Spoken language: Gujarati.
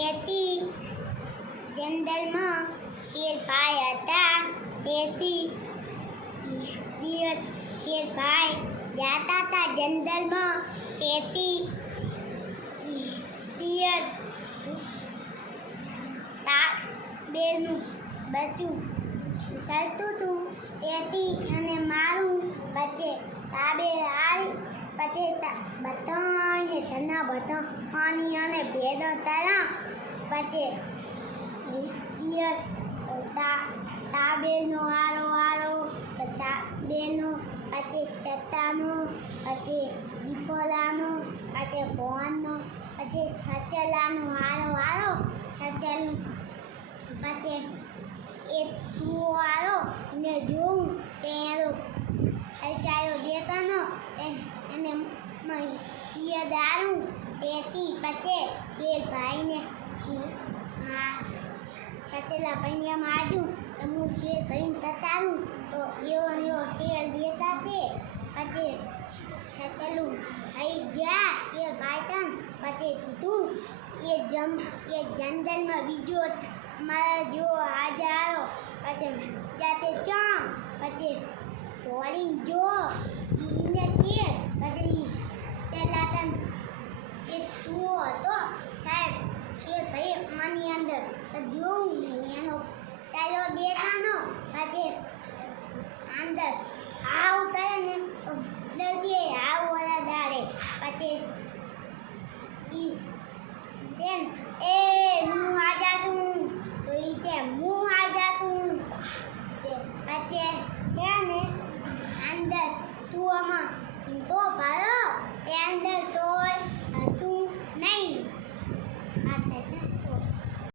તેથી જંગલમાં શેરભાઈ હતા. તેથી દિવસ શેરભાઈ જાતા હતા જંગલમાં. તેથી દિવસ બેનું બચ્ચું ઉછળતું હતું. તેથી અને મારું પછી તાબે આવી પછી બધાને ધના બધા પાણી અને ભેદ તરા પછી તાબેનો આરો આરો તાબેનો પછી ચત્તાનો પછી દીપોલાનો પછી ભવનનો પછી છચલાનો આરો આરો છચલ પછી એ તું વાળો એને જોઉં તે એનો અચાયો દેતાનો એને પિય દારૂ તેથી પચે શેરભાઈને હા છતેલા પૈયા માર્યું તો હું શેરભાઈને તતારું તો એવો ને એવો શેર દેતા છે. પછી છતેલું ભાઈ ગયા, શેર ભાઈ તન પછી કીધું. એ જમ, એ જંગલમાં બીજો મારા જો હાજારો પછી ત્યાંથી ચમ પછી દોડીને જો, ઈને શેર પછી ચાલો દેખાનો. આજે અંદર આવું કરે ને તો દર્દીએ આવ ઓલા દાડે પછી તેમ, એ, હું આજા છું. તો એ તે હું આજા છું. પછી છે ને અંદર તું આમાં તો પાડો તે અંદર તોય